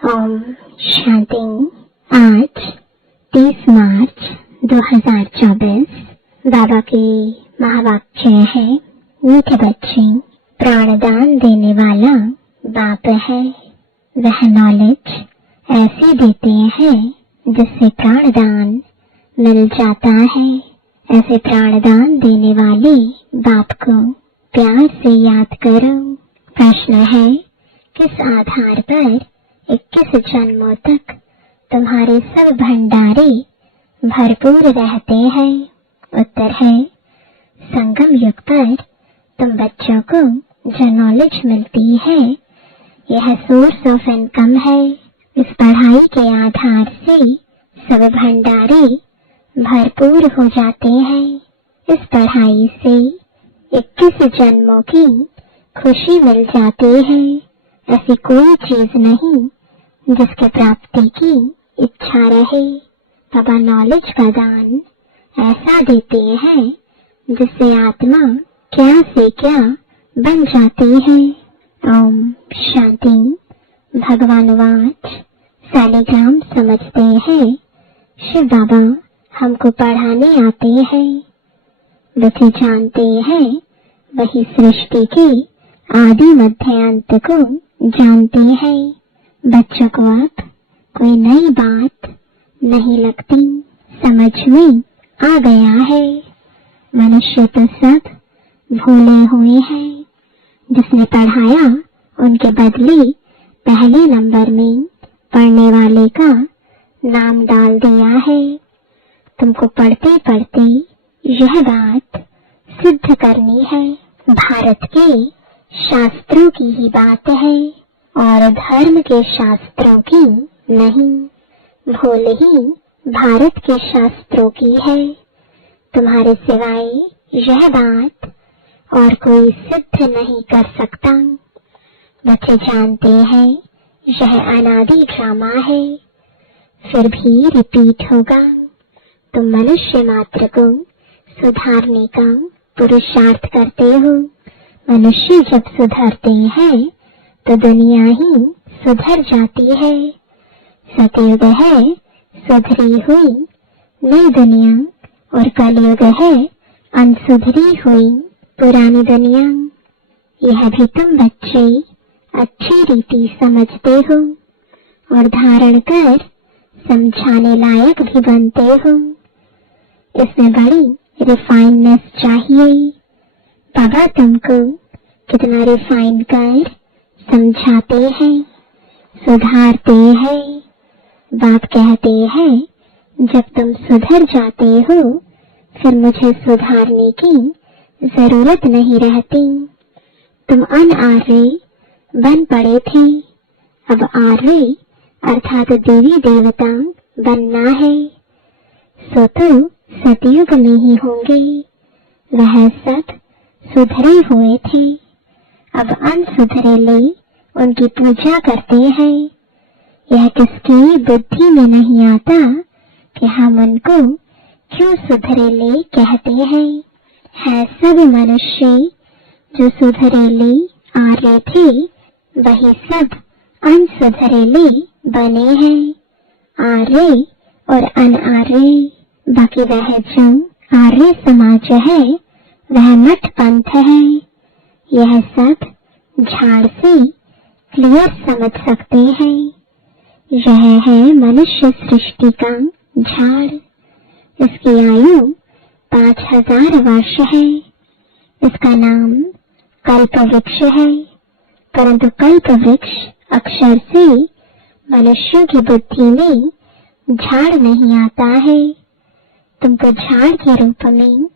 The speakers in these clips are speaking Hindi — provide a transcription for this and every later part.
ओम शांति। आज 30 मार्च 2024 बाबा के महावाक्य है, मीठे बच्चे, प्राणदान देने वाला बाप है। वह नॉलेज ऐसे देते हैं जिससे प्राणदान मिल जाता है। ऐसे प्राणदान देने वाले बाप को प्यार से याद करो। प्रश्न है, किस आधार पर 21 जन्मों तक तुम्हारे सब भंडारे भरपूर रहते हैं? उत्तर है, संगम युग पर तुम बच्चों को जो नॉलेज मिलती है यह सोर्स ऑफ इनकम है। इस पढ़ाई के आधार से सब भंडारे भरपूर हो जाते हैं। इस पढ़ाई से 21 जन्मों की खुशी मिल जाती है। ऐसी कोई चीज नहीं जिसकी प्राप्ति की इच्छा रहे। बाबा नॉलेज का दान ऐसा देते हैं जिससे आत्मा क्या से क्या बन जाती है। ओम शांति। भगवान वाच सालिग्राम समझते हैं, शिव बाबा हमको पढ़ाने आते हैं। वही जानते हैं, वही सृष्टि के आदि मध्य अंत को जानते हैं। बच्चों को अब कोई नई बात नहीं लगती, समझ में आ गया है। मनुष्य तो सब भूले हुए हैं। जिसने पढ़ाया उनके बदले पहले नंबर में पढ़ने वाले का नाम डाल दिया है। तुमको पढ़ते पढ़ते यह बात सिद्ध करनी है। भारत के शास्त्रों की ही बात है और धर्म के शास्त्रों की नहीं। भूल ही भारत के शास्त्रों की है। तुम्हारे सिवाय यह बात और कोई सिद्ध नहीं कर सकता। बच्चे जानते हैं यह अनादि ड्रामा है, फिर भी रिपीट होगा। तुम मनुष्य मात्र को सुधारने का पुरुषार्थ करते हो। मनुष्य जब सुधरते हैं तो दुनिया ही सुधर जाती है। सतयुग है सुधरी हुई नई दुनिया और कलयुग है अनसुधरी हुई पुरानी दुनिया। यह भी तुम बच्चे अच्छी रीति समझते हो और धारण कर समझाने लायक भी बनते हो। इसमें बड़ी रिफाइननेस चाहिए। बाबा तुमको कितना रिफाइन कर समझाते हैं, सुधारते हैं। बाप कहते हैं, जब तुम सुधर जाते हो फिर मुझे सुधारने की जरूरत नहीं रहती। तुम अनआर्य बन पड़े थे, अब आर्य अर्थात देवी देवता बनना है। सो तो सतयुग में ही होंगे। वह सब सुधरे हुए थे, अब अनसुधरे ले उनकी पूजा करते हैं। यह किसकी बुद्धि में नहीं आता कि हम उनको क्यों सुधरे ले कहते हैं। है सब मनुष्य जो सुधरे ले आर्य थे, वही सब अनसुधरे ले बने हैं। आर्य और अनआर्य। बाकी वह जो आर्य समाज है वह मठ पंथ है। यह सब झाड़ से क्लियर समझ सकते हैं। यह है मनुष्य सृष्टि का झाड़। इसकी आयु 5000 वर्ष है। इसका नाम कल्प वृक्ष है, परंतु कल्प वृक्ष अक्षर से मनुष्यों की बुद्धि में झाड़ नहीं आता है। तुमको झाड़ के रूप में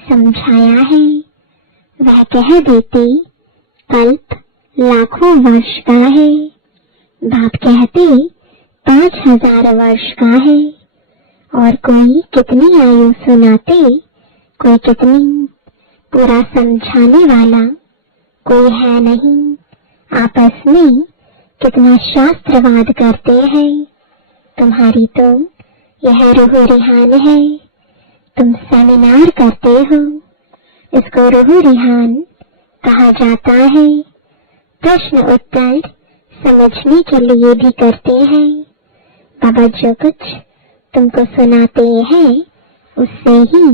समझाया है। वह कह देते कल्प लाखों वर्ष का है। बाप कहते 5000 वर्ष का है। और कोई कितनी आयु सुनाते, कोई कितनी। पूरा समझाने वाला कोई है नहीं। आपस में कितना शास्त्रवाद करते हैं। तुम्हारी तो यह रूह रिहान है। तुम सेमिनार करते हो, इसको रूह रिहान कहा जाता है। प्रश्न उत्तर समझने के लिए भी करते हैं। बाबा जो कुछ तुमको सुनाते हैं उससे ही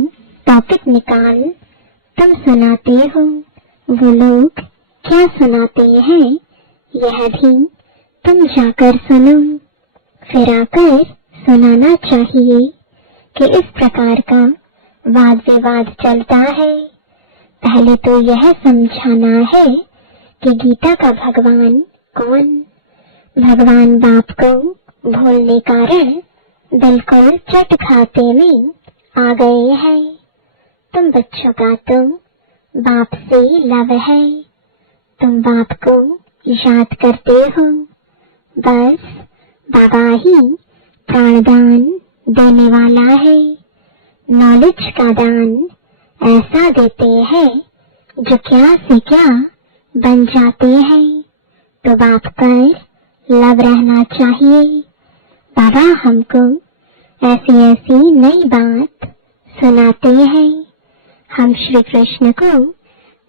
टॉपिक निकाल तुम सुनाते हो। वो लोग क्या सुनाते हैं यह भी तुम जाकर सुनो। फिर आकर सुनाना चाहिए कि इस प्रकार का वाद विवाद चलता है। पहले तो यह समझाना है कि गीता का भगवान कौन। भगवान बाप को भूलने कारण बिल्कुल चट खाते में आ गए हैं। तुम बच्चों का तो बाप से लव है, तुम बाप को याद करते हो। बस बाबा ही प्राणदान देने वाला है। नॉलेज का दान ऐसा देते हैं जो क्या से क्या बन जाते हैं। तो बाप पर लव रहना चाहिए। बाबा हमको ऐसी ऐसी नई बात सुनाते हैं। हम श्री कृष्ण को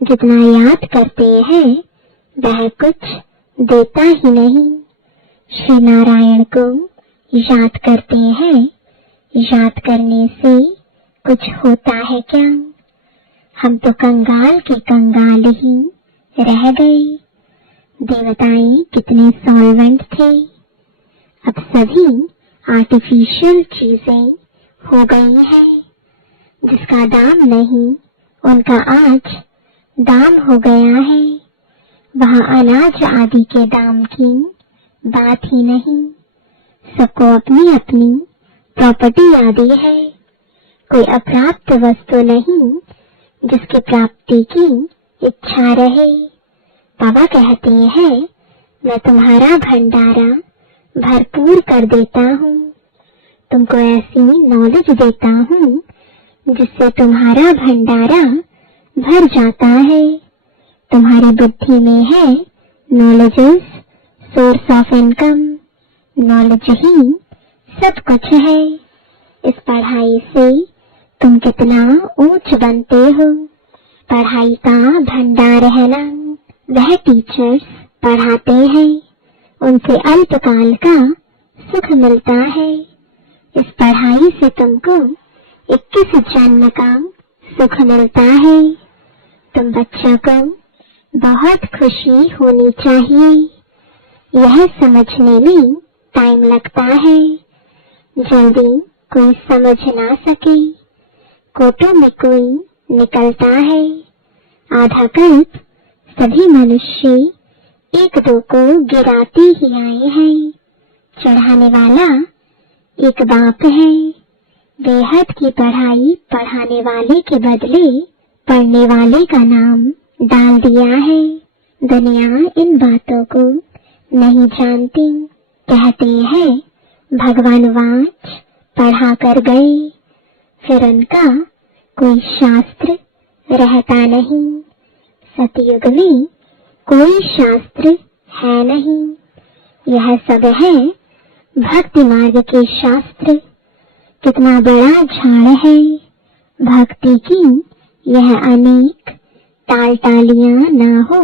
जितना याद करते हैं वह कुछ देता ही नहीं। श्री नारायण को याद करते हैं, याद करने से कुछ होता है क्या? हम तो कंगाल के कंगाल ही रह गए। देवताएं कितने सॉल्वेंट थे, अब सभी आर्टिफिशियल चीजें हो गई हैं। जिसका दाम नहीं उनका आज दाम हो गया है। वहाँ अनाज आदि के दाम की बात ही नहीं। सबको अपनी अपनी प्रॉपर्टी आदि है। कोई अप्राप्त वस्तु नहीं जिसकी प्राप्ति की इच्छा रहे। बाबा कहते हैं मैं तुम्हारा भंडारा भरपूर कर देता हूँ। तुमको ऐसी नॉलेज देता हूँ जिससे तुम्हारा भंडारा भर जाता है। तुम्हारी बुद्धि में है knowledge is source of income. Knowledge ही सब कुछ है। इस पढ़ाई से तुम कितना ऊंच बनते हो। पढ़ाई का भंडार है ना, वह टीचर्स पढ़ाते हैं, उनसे अल्पकाल का सुख मिलता है। इस पढ़ाई से तुमको 21 जन्म का सुख मिलता है। तुम बच्चों को बहुत खुशी होनी चाहिए। यह समझने में टाइम लगता है, जल्दी कोई समझ ना सके। कोटों में कोई निकलता है। आधा कल्प सभी मनुष्य एक दो को गिराते ही आए हैं। चढ़ाने वाला एक बाप है। बेहद की पढ़ाई पढ़ाने वाले के बदले पढ़ने वाले का नाम डाल दिया है। दुनिया इन बातों को नहीं जानती। कहते हैं भगवान वाच पढ़ा कर गए, फिर उनका कोई शास्त्र रहता नहीं। सतयुग में कोई शास्त्र है नहीं। यह सब है भक्ति मार्ग के शास्त्र। कितना बड़ा झाड़ है भक्ति की। यह अनेक टाल टालियां ना हो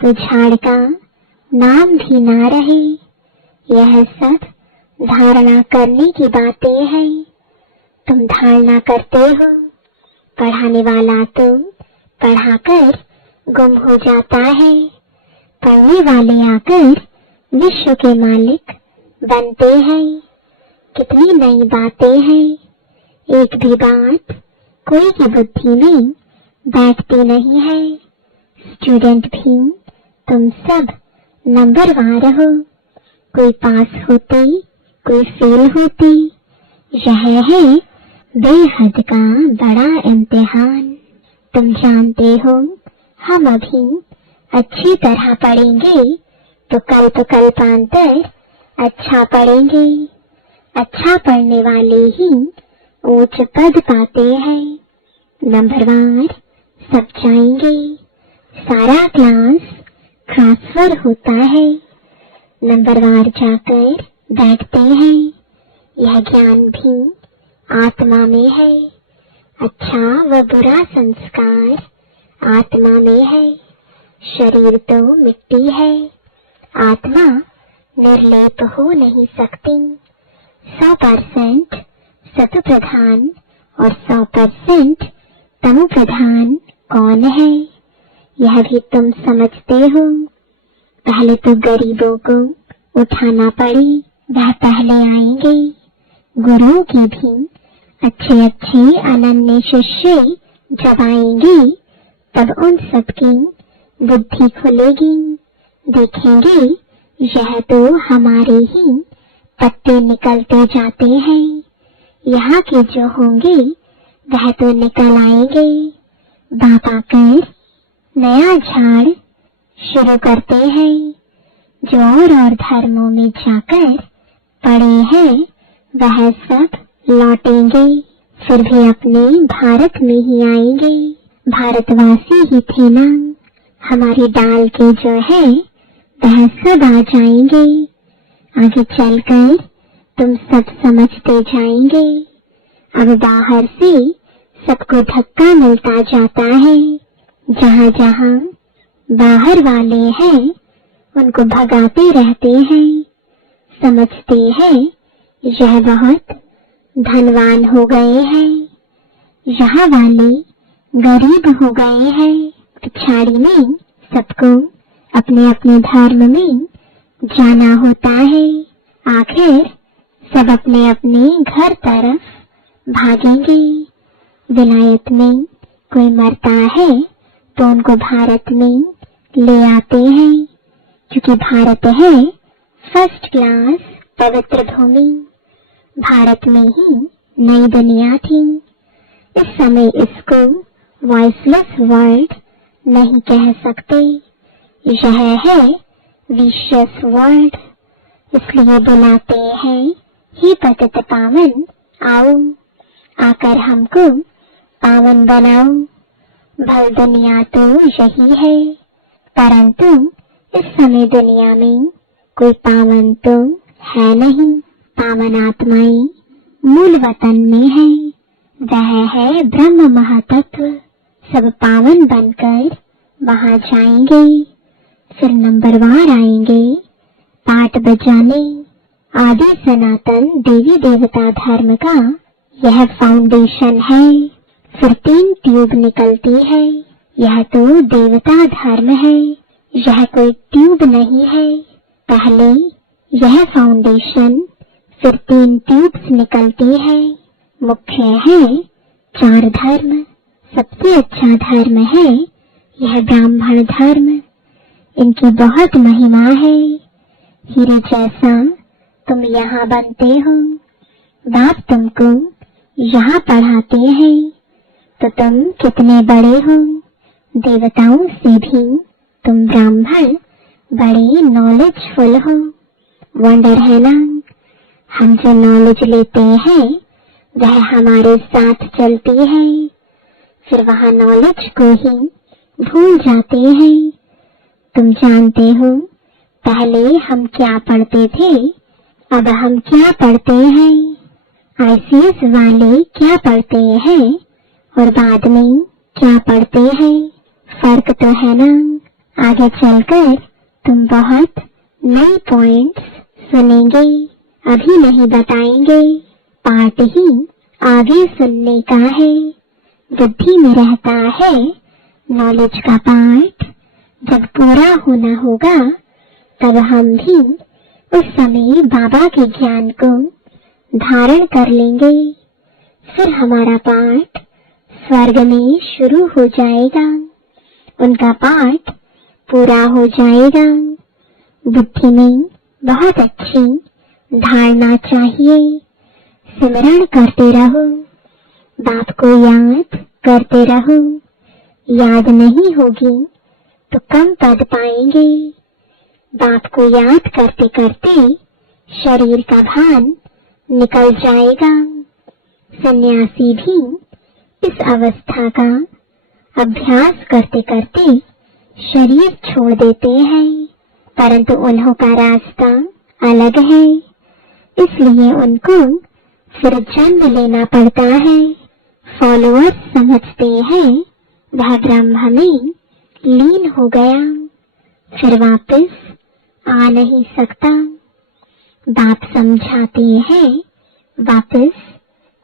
तो झाड़ का नाम भी ना रहे। यह सब धारणा करने की बातें हैं। तुम धारणा करते हो। पढ़ाने वाला तो पढ़ाकर गुम हो जाता है। पढ़ने वाले आकर विश्व के मालिक बनते हैं। कितनी नई बातें हैं। एक भी बात कोई की बुद्धि में बैठती नहीं है। स्टूडेंट भी तुम सब नंबरवार हो। कोई पास होते, कोई फेल होते। यह है बेहद का बड़ा इम्तिहान। तुम जानते हो हम अभी अच्छी तरह पढ़ेंगे तो कल्प कल्पांतर अच्छा पढ़ेंगे। अच्छा पढ़ने वाले ही ऊंच पद पाते हैं। नंबरवार सब जाएंगे। सारा क्लास ट्रांसफर होता है। नंबरवार जाकर बैठते हैं। यह ज्ञान भी आत्मा में है। अच्छा व बुरा संस्कार आत्मा में है। शरीर तो मिट्टी है। आत्मा निर्लेप हो नहीं सकती। 100% सत्व प्रधान और 100% तमो प्रधान कौन है, यह भी तुम समझते हो। पहले तो गरीबों को उठाना पड़े, वह पहले आएंगे। गुरुओं की भी अच्छे अच्छे अनन्य शिष्य जब आएंगे, तब उन सबकी बुद्धि खुलेगी। देखेंगे यह तो हमारे ही पत्ते निकलते जाते हैं, यहाँ के जो होंगे वह तो निकल आएंगे। बाप आकर नया झाड़ शुरू करते हैं। जो और धर्मों में जाकर पड़े हैं वह सब लौटेंगे, फिर भी अपने भारत में ही आएंगे। भारतवासी ही थे ना, हमारी डाल के जो है वह सब आ जाएंगे। आगे चलकर तुम सब समझते जाएंगे। अब बाहर से सबको धक्का मिलता जाता है। जहाँ जहाँ बाहर वाले हैं उनको भगाते रहते हैं। समझते हैं यह बहुत धनवान हो गए हैं, यहाँ वाले गरीब हो गए हैं। पिछाड़ी में सबको अपने अपने धर्म में जाना होता है। आखिर सब अपने अपने घर तरफ भागेंगे। विलायत में कोई मरता है तो उनको भारत में ले आते हैं, क्योंकि भारत है फर्स्ट क्लास पवित्र भूमि। भारत में ही नई दुनिया थी। इस समय इसको वॉइसलेस वर्ल्ड नहीं कह सकते, यह है विशियस वर्ल्ड। इसलिए बुलाते हैं, हे पतित पावन आओ, आकर हमको पावन बनाओ। भल दुनिया तो यही है, परंतु इस समय दुनिया में कोई पावन तो है नहीं। पावन आत्माएं मूल वतन में है, वह है ब्रह्म महातत्व। सब पावन बनकर वहां जाएंगे, फिर नंबरवार आएंगे पाठ बजाने। आदि सनातन देवी देवता धर्म का यह फाउंडेशन है। फिर 3 ट्यूब निकलती है, यह तो देवता धर्म है, यह कोई ट्यूब नहीं है। पहले यह फाउंडेशन, फिर 3 ट्यूब्स निकलती है। मुख्य है 4 धर्म। सबसे अच्छा धर्म है यह ब्राह्मण धर्म। इनकी बहुत महिमा है। हीरे जैसा तुम यहाँ बनते हो, बाप तुमको यहाँ पढ़ाते हैं, तो तुम कितने बड़े हो। देवताओं से भी तुम ब्राह्मण बड़े नॉलेजफुल हो। वंडर है ना, हम जो नॉलेज लेते हैं वह हमारे साथ चलती है, फिर वहाँ नॉलेज को ही भूल जाते हैं। तुम जानते हो पहले हम क्या पढ़ते थे, अब हम क्या पढ़ते हैं। आईसीएस वाले क्या पढ़ते हैं और बाद में क्या पढ़ते हैं, फर्क तो है ना। आगे चलकर तुम बहुत नए पॉइंट्स सुनेंगे, अभी नहीं बताएंगे। पाठ ही आगे सुनने का है। बुद्धि में रहता है नॉलेज का पार्ट। जब पूरा होना होगा तब हम भी उस समय बाबा के ज्ञान को धारण कर लेंगे। फिर हमारा पाठ स्वर्ग में शुरू हो जाएगा, उनका पाठ पूरा हो जाएगा। बुद्धि में बहुत अच्छी धारणा चाहिए। सिमरण करते रहो, बाप को याद करते रहो। याद नहीं होगी तो कम पद पाएंगे। बाप को याद करते करते शरीर का भान निकल जाएगा। सन्यासी भी इस अवस्था का अभ्यास करते करते शरीर छोड़ देते हैं, परंतु उन्हों का रास्ता अलग है, इसलिए उनको फिर जन्म लेना पड़ता है। फॉलोअर्स समझते हैं वह ब्रह्म में लीन हो गया, फिर वापस आ नहीं सकता। बाप समझाते हैं वापस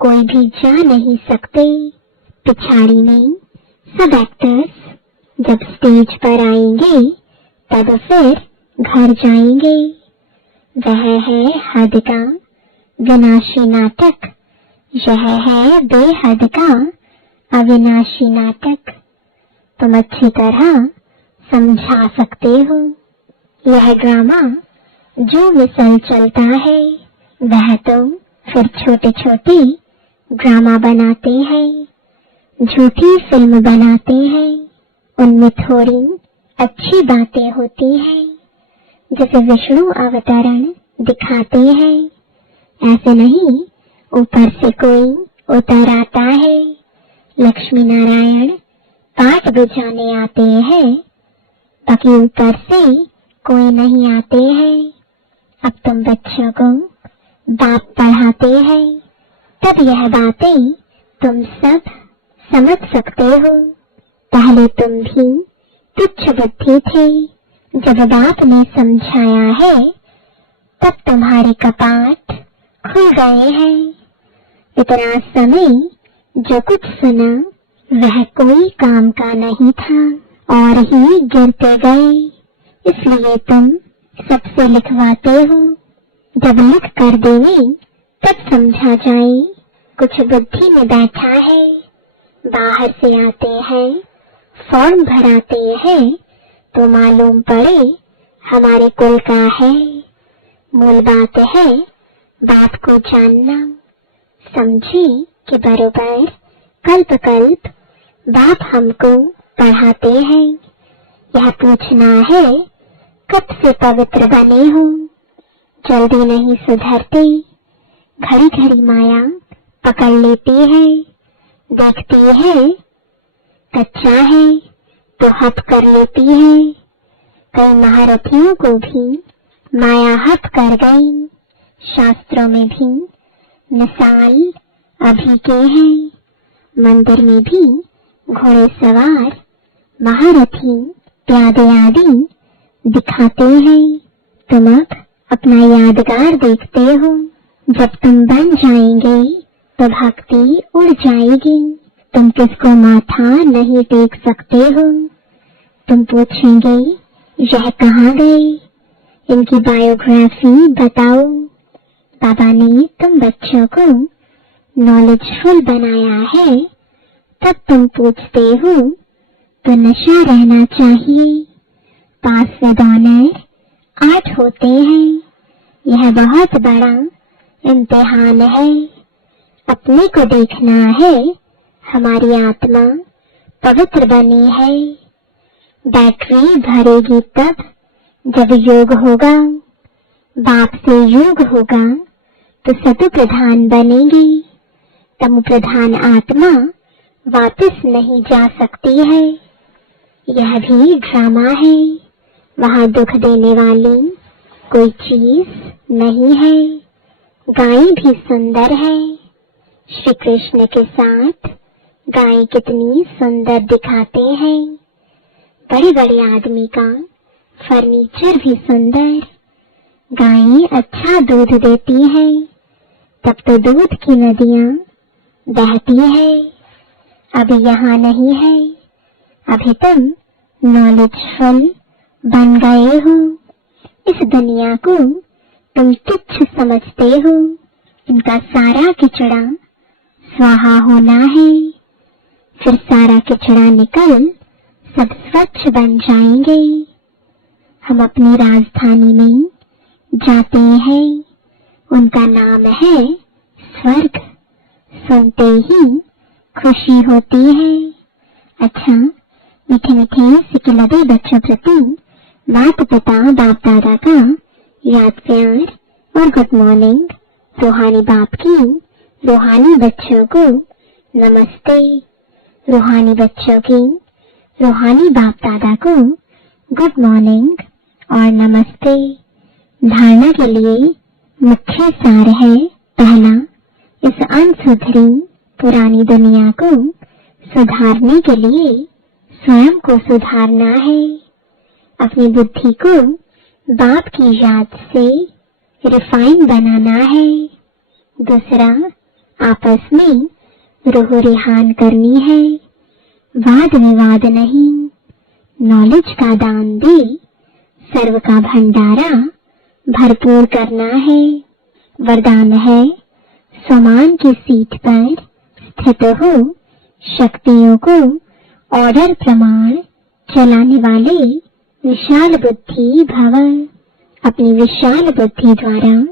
कोई भी जा नहीं सकते। पिछाड़ी में सब एक्टर्स जब स्टेज पर आएंगे तब फिर घर जाएंगे। वह है हद का विनाशी नाटक, यह है बेहद का अविनाशी नाटक। तुम अच्छी तरह समझा सकते हो। यह ड्रामा जो मिसल चलता है वह तुम फिर छोटे छोटे ड्रामा बनाते हैं, झूठी फिल्म बनाते हैं। उनमें थोड़ी अच्छी बातें होती हैं, जैसे विष्णु अवतरण दिखाते हैं। ऐसे नहीं ऊपर से कोई उतर आता है। लक्ष्मी नारायण पाठ बुझाने आते हैं, बाकी ऊपर से कोई नहीं आते हैं। अब तुम बच्चों को बाप पढ़ाते हैं, तब यह बातें तुम सब समझ सकते हो। पहले तुम भी तुच्छ बुद्धि थे, जब बाप ने समझाया है तब तुम्हारे कपाट खुल गए हैं। इतना समय जो कुछ सुना वह कोई काम का नहीं था और ही गिरते गए, इसलिए तुम सबसे लिखवाते हो। जब लिख कर देंगे तब समझा जाए कुछ बुद्धि में बैठा है। बाहर से आते हैं, फॉर्म भराते हैं तो मालूम पड़े हमारे कुल का है। मूल बात है बाप को जानना। समझे कि बरोबर कल्प कल्प बाप हमको पढ़ाते हैं। यह पूछना है कब से पवित्र बने हो। जल्दी नहीं सुधरते, घड़ी घड़ी माया पकड़ लेती है। देखती है कच्चा है तो हट कर लेती है। कई महारथियों को भी माया हट कर गई। शास्त्रों में भी मिसाल अभी के हैं। मंदिर में भी घोड़े सवार महारथी प्यादे आदि दिखाते हैं। तुम अब अपना यादगार देखते हो। जब तुम बन जाएंगे तो भक्ति उड़ जाएगी। तुम किसको माथा नहीं टेक सकते हो। तुम पूछेंगे यह कहाँ गए, इनकी बायोग्राफी बताओ। बाबा ने तुम बच्चों को नॉलेजफुल बनाया है, तब तुम पूछते हो तो नशा रहना चाहिए। पास विद ऑनर 8 होते हैं। यह बहुत बड़ा इम्तिहान है। अपने को देखना है हमारी आत्मा पवित्र बनी है। बैटरी भरेगी तब जब योग होगा। बाप से योग होगा तो सतु प्रधान बनेगी। तमु प्रधान आत्मा वापस नहीं जा सकती है। यह भी ड्रामा है। वहाँ दुख देने वाली कोई चीज नहीं है। गाय भी सुंदर है। श्री कृष्ण के साथ गाय कितनी सुंदर दिखाते हैं। बड़े बड़े आदमी का फर्नीचर भी सुंदर। गाय अच्छा दूध देती है, तब तो दूध की नदियां बहती है। अभी यहाँ नहीं है। अभी तुम नॉलेजफुल बन गए हो। इस दुनिया को तुम तुच्छ समझते हो। इनका सारा किचड़ा स्वाहा होना है। फिर सारा किचड़ा निकल सब स्वच्छ बन जाएंगे। हम अपनी राजधानी में जाते हैं, उनका नाम है स्वर्ग। सुनते ही खुशी होती है। अच्छा, मीठे मीठे सिकिलबे बच्चों प्रति माता पिता बाप दादा का याद प्यार और गुड मॉर्निंग। रूहानी बाप की रूहानी बच्चों को नमस्ते। रूहानी बच्चों की रूहानी बाप दादा को गुड मॉर्निंग और नमस्ते। धारणा के लिए मुख्य सार है, पहला, इस अनसुधरी पुरानी दुनिया को सुधारने के लिए स्वयं को सुधारना है। अपनी बुद्धि को बाप की याद से रिफाइन बनाना है। दूसरा, आपस में रूह रिहान करनी है। वाद विवाद नहीं, नॉलेज का दान दे, सर्व का भंडारा भरपूर करना है। वरदान है, समान की सीट पर स्थित हो, शक्तियों को ऑर्डर प्रमाण चलाने वाले विशाल बुद्धि भव। अपनी विशाल बुद्धि द्वारा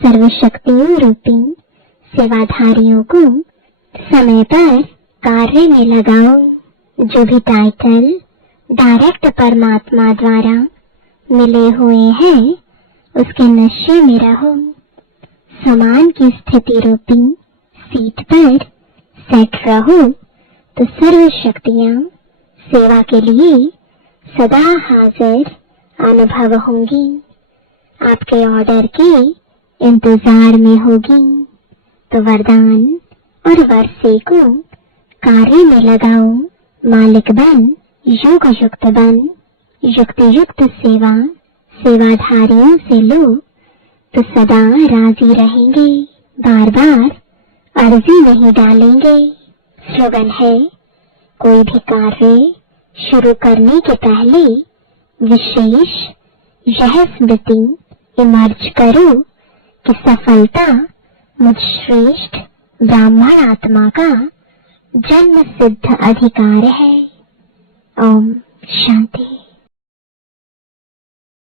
सर्व शक्तियों रूपी सेवाधारियों को समय पर कार्य में लगाओ। जो भी टाइटल डायरेक्ट परमात्मा द्वारा मिले हुए हैं उसके नशे में रहो। समान की स्थिति रूपी सीट पर सेट रहो तो सर्व शक्तियां सेवा के लिए सदा हाजिर अनुभव होंगी। आपके ऑर्डर के इंतजार में होगी। तो वरदान और वर्षे को कार्य में लगाओ। मालिक बन, योग युक्त बन, युक्त युक्त सेवा सेवाधारियों से लो तो सदा राजी रहेंगे। बार बार अर्जी नहीं डालेंगे। स्लोगन है, कोई भी कार्य शुरू करने के पहले विशेष यह स्मृति इमर्ज करो कि सफलता मुझ श्रेष्ठ ब्राह्मण आत्मा का जन्म सिद्ध अधिकार है। ओम शांति।